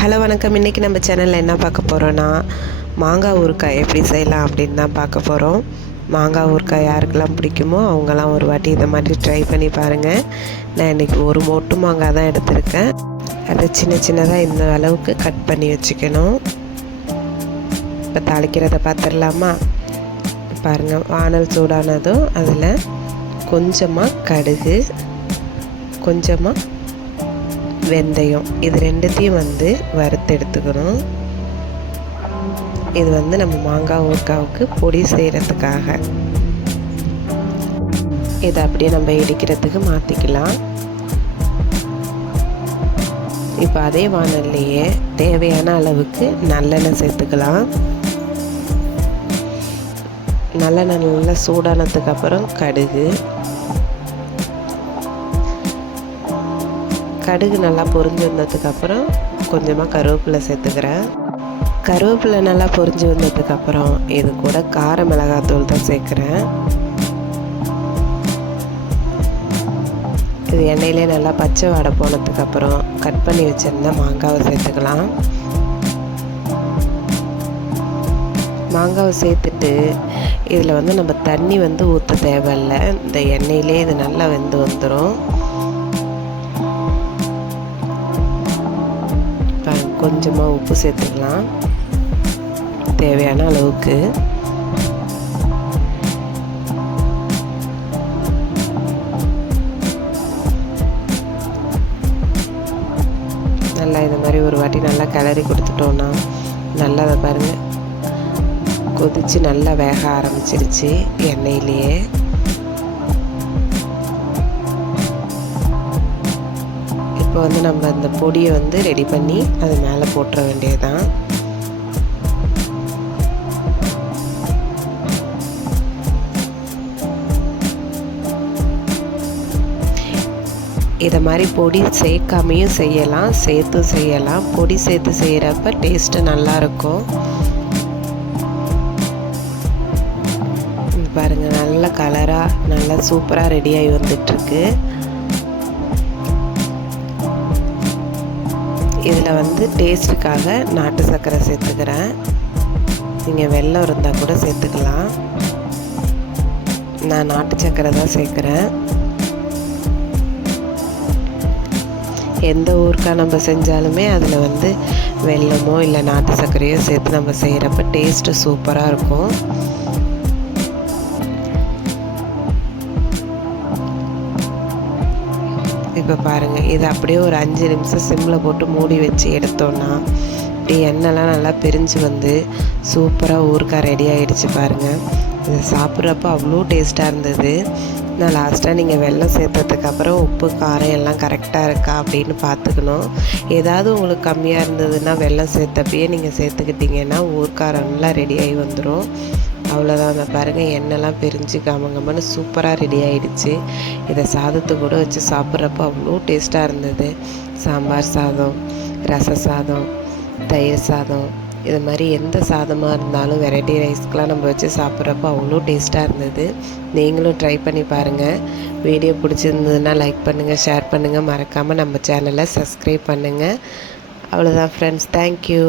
Hello வணக்கம். இன்றைக்கி நம்ம சேனலில் என்ன பார்க்க போகிறோன்னா மாங்காய் ஊறுகாய் எப்படி செய்யலாம் அப்படின்னு தான் பார்க்க போகிறோம். மாங்காய் ஊறுகாய் யாருக்கெல்லாம் பிடிக்குமோ அவங்கெல்லாம் ஒரு வாட்டி இதை மாதிரி ட்ரை பண்ணி பாருங்கள். நான் இன்றைக்கி ஒரு மொட்டு மாங்காய் தான் எடுத்திருக்கேன். அதை சின்ன சின்னதாக இந்த அளவுக்கு கட் பண்ணி வச்சுக்கணும். இப்போ தாளிக்கிறத பார்த்துடலாமா? பாருங்கள், வானல் சூடானதும் அதில் கொஞ்சமாக கடுகு, கொஞ்சமாக வெந்தயம், இது ரெண்டுத்தையும் வறுத்து எடுத்துக்கணும். இது நம்ம மாங்காய் ஊறுகாவுக்கு பொடி செய்கிறதுக்காக. இதை அப்படியே நம்ம இடிக்கிறதுக்கு மாற்றிக்கலாம். இப்போ அதே வானல்லையே தேவையான அளவுக்கு நல்லெண்ணெய் சேர்த்துக்கலாம். நல்லெண்ணெய் நல்லா சூடானதுக்கு அப்புறம் கடுகு நல்லா பொரிஞ்சு வந்ததுக்கப்புறம் கொஞ்சமாக கருவேப்பிலை சேர்த்துக்கிறேன். கருவேப்பிலை நல்லா பொரிஞ்சு வந்ததுக்கப்புறம் இது கூட கார மிளகாத்தூள் தான் சேர்க்குறேன். இது எண்ணெயிலே நல்லா பச்சை வாடை போனதுக்கப்புறம் கட் பண்ணி வச்சுருந்த மாங்காவை சேர்த்துக்கலாம். மாங்காவை சேர்த்துட்டு இதில் நம்ம தண்ணி ஊற்ற தேவையில்லை. இந்த எண்ணெயிலே இது நல்லா வெந்து வந்துடும். கொஞ்சமாக உப்பு சேர்த்துக்கலாம் தேவையான அளவுக்கு. நல்லா இது மாதிரி ஒரு வாட்டி நல்லா கிளறி கொடுத்துட்டோன்னா நல்லா அதை பாருங்கள் கொதித்து நல்லா வேக ஆரம்பிச்சிருச்சு எண்ணெயிலேயே. இப்போ நம்ம அந்த பொடியை ரெடி பண்ணி அது மேலே போட்டுற வேண்டியதுதான். இதை மாதிரி பொடி சேர்க்காமையும் செய்யலாம், சேர்த்தும் செய்யலாம். பொடி சேர்த்து செய்கிறப்ப டேஸ்ட்டு நல்லாயிருக்கும். பாருங்கள், நல்ல கலராக நல்லா சூப்பராக ரெடியாகி வந்துட்டுருக்கு. இதில் டேஸ்ட்டுக்காக நாட்டு சர்க்கரை சேர்த்துக்கிறேன். நீங்கள் வெல்லம் இருந்தால் கூட சேர்த்துக்கலாம். நான் நாட்டு சர்க்கரை தான் சேர்க்குறேன். எந்த ஊறுகாய் நம்ம செஞ்சாலுமே அதில் வெல்லமோ இல்லை நாட்டு சர்க்கரையோ சேர்த்து நம்ம செய்கிறப்ப டேஸ்ட்டு சூப்பராக இருக்கும். இப்போ பாருங்கள், இது அப்படியே ஒரு 5 நிமிஷம் சிம்மில் போட்டு மூடி வச்சு எடுத்தோன்னா இப்படி எண்ணெய்லாம் நல்லா பிரிஞ்சு சூப்பராக ஊறுகாய் ரெடி ஆகிடுச்சு பாருங்கள். இது சாப்பிட்றப்ப அவ்வளோ டேஸ்ட்டாக இருந்தது. நான் லாஸ்ட்டாக நீங்கள் வெல்லம் சேர்த்ததுக்கப்புறம் உப்பு காரம் எல்லாம் கரெக்டாக இருக்கா அப்படின்னு பார்த்துக்கணும். ஏதாவது உங்களுக்கு கம்மியாக இருந்ததுன்னா வெல்லம் சேர்த்தப்பயே நீங்கள் சேர்த்துக்கிட்டிங்கன்னா ஊறுகாய் நல்லா ரெடியாகி வந்துடும். அவ்வளோதான். அந்த பாருங்கள், எண்ணெய்லாம் பிரிஞ்சு கமங்கம்னு சூப்பராக ரெடி ஆகிடுச்சு. இதை சாதத்தை கூட வச்சு சாப்பிட்றப்போ அவ்வளோ டேஸ்ட்டாக இருந்தது. சாம்பார் சாதம், ரச சாதம், தயிர் சாதம், இது மாதிரி எந்த சாதமாக இருந்தாலும் வெரைட்டி ரைஸ்க்கெலாம் நம்ம வச்சு சாப்பிட்றப்போ அவ்வளோ டேஸ்ட்டாக இருந்தது. நீங்களும் ட்ரை பண்ணி பாருங்கள். வீடியோ பிடிச்சிருந்ததுன்னா லைக் பண்ணுங்கள், ஷேர் பண்ணுங்கள், மறக்காமல் நம்ம சேனலை சப்ஸ்கிரைப் பண்ணுங்கள். அவ்வளோதான் ஃப்ரெண்ட்ஸ், தேங்க்யூ.